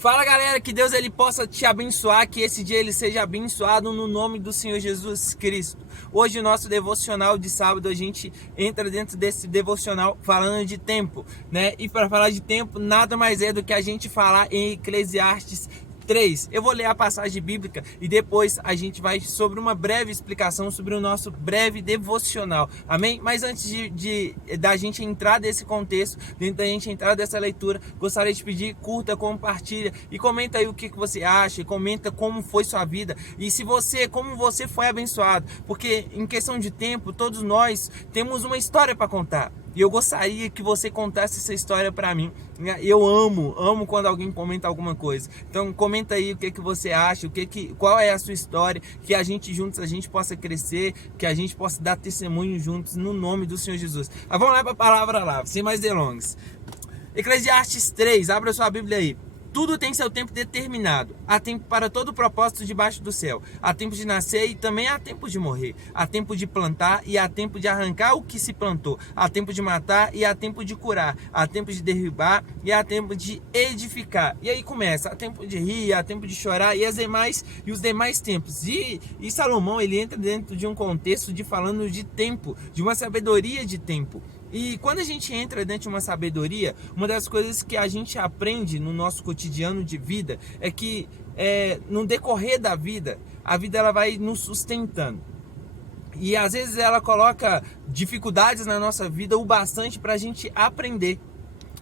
Fala galera, que Deus ele possa te abençoar, que esse dia ele seja abençoado no nome do Senhor Jesus Cristo. Hoje o nosso devocional de sábado, a gente entra dentro desse devocional falando de tempo, né? E para falar de tempo, nada mais é do que a gente falar em Eclesiastes 3. Eu vou ler a passagem bíblica e depois a gente vai sobre uma breve explicação sobre o nosso breve devocional, amém? Mas antes da gente entrar nesse contexto, dentro da gente entrar dessa leitura, gostaria de pedir, curta, compartilha e comenta aí o que você acha, comenta como foi sua vida e como você foi abençoado, porque em questão de tempo, todos nós temos uma história para contar. E eu gostaria que você contasse essa história para mim. Eu amo quando alguém comenta alguma coisa. Então comenta aí o que você acha, qual é a sua história, que a gente juntos a gente possa crescer, que a gente possa dar testemunho juntos no nome do Senhor Jesus. Mas vamos lá para a palavra lá, sem mais delongas. Eclesiastes 3, abra sua Bíblia aí. Tudo tem seu tempo determinado. Há tempo para todo propósito debaixo do céu. Há tempo de nascer e também há tempo de morrer. Há tempo de plantar e há tempo de arrancar o que se plantou. Há tempo de matar e há tempo de curar. Há tempo de derribar e há tempo de edificar. E aí começa. Há tempo de rir, há tempo de chorar e os demais tempos. E Salomão, ele entra dentro de um contexto de falando de tempo, de uma sabedoria de tempo. E quando a gente entra dentro de uma sabedoria, uma das coisas que a gente aprende no nosso cotidiano de vida é que no decorrer da vida, a vida ela vai nos sustentando. E às vezes ela coloca dificuldades na nossa vida o bastante para a gente aprender,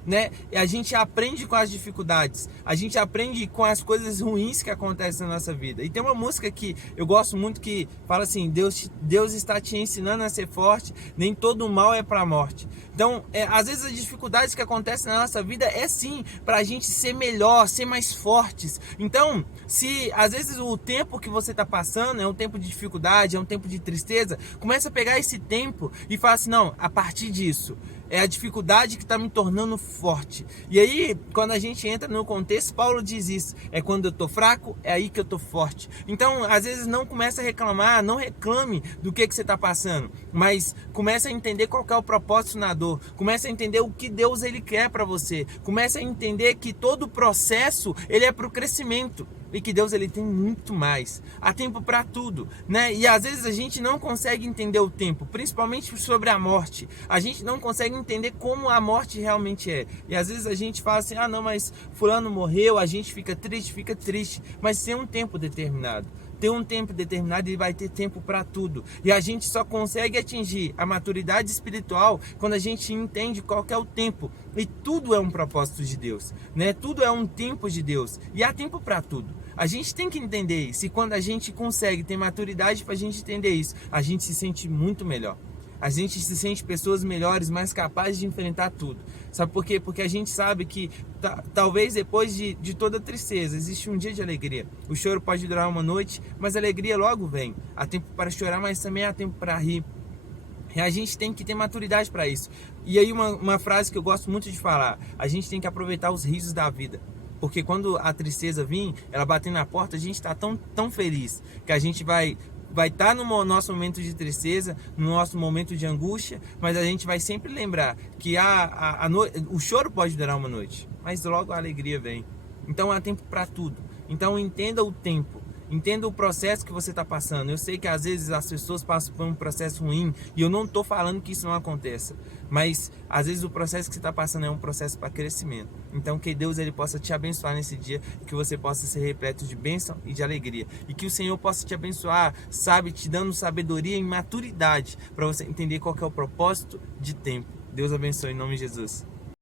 né? E a gente aprende com as dificuldades, a gente aprende com as coisas ruins que acontecem na nossa vida. E tem uma música que eu gosto muito que fala assim: Deus está te ensinando a ser forte, nem todo mal é para a morte. Então, às vezes as dificuldades que acontecem na nossa vida é sim para a gente ser melhor, ser mais fortes. Então, se às vezes o tempo que você está passando é um tempo de dificuldade, é um tempo de tristeza, começa a pegar esse tempo e fala assim: não, a partir disso, é a dificuldade que está me tornando forte. E aí, quando a gente entra no contexto, Paulo diz isso: é quando eu estou fraco, é aí que eu estou forte. Então, às vezes não começa a reclamar, não reclame do que você está passando, mas começa a entender qual que é o propósito na dor. Começa a entender o que Deus ele quer para você. Começa a entender que todo o processo ele é para o crescimento. E que Deus ele tem muito mais. Há tempo para tudo, né? E às vezes a gente não consegue entender o tempo, principalmente sobre a morte. A gente não consegue entender como a morte realmente é. E às vezes a gente fala assim: ah, não, mas fulano morreu, a gente fica triste, mas tem um tempo determinado. Tem um tempo determinado e vai ter tempo para tudo. E a gente só consegue atingir a maturidade espiritual quando a gente entende qual que é o tempo. E tudo é um propósito de Deus, né? Tudo é um tempo de Deus. E há tempo para tudo. A gente tem que entender isso. E quando a gente consegue ter maturidade para a gente entender isso, a gente se sente muito melhor. A gente se sente pessoas melhores, mais capazes de enfrentar tudo. Sabe por quê? Porque a gente sabe que talvez depois de toda tristeza existe um dia de alegria. O choro pode durar uma noite, mas a alegria logo vem. Há tempo para chorar, mas também há tempo para rir. E a gente tem que ter maturidade para isso. E aí uma frase que eu gosto muito de falar: a gente tem que aproveitar os risos da vida. Porque quando a tristeza vir, ela bater na porta, a gente está tão feliz que a gente vai estar no nosso momento de tristeza, no nosso momento de angústia, mas a gente vai sempre lembrar que o choro pode durar uma noite, mas logo a alegria vem. Então há tempo para tudo. Então entenda o tempo. Entenda o processo que você está passando. Eu sei que às vezes as pessoas passam por um processo ruim e eu não estou falando que isso não aconteça, mas às vezes o processo que você está passando é um processo para crescimento. Então que Deus ele possa te abençoar nesse dia, que você possa ser repleto de bênção e de alegria, e que o Senhor possa te abençoar, sabe, te dando sabedoria e maturidade para você entender qual que é o propósito de tempo. Deus abençoe em nome de Jesus.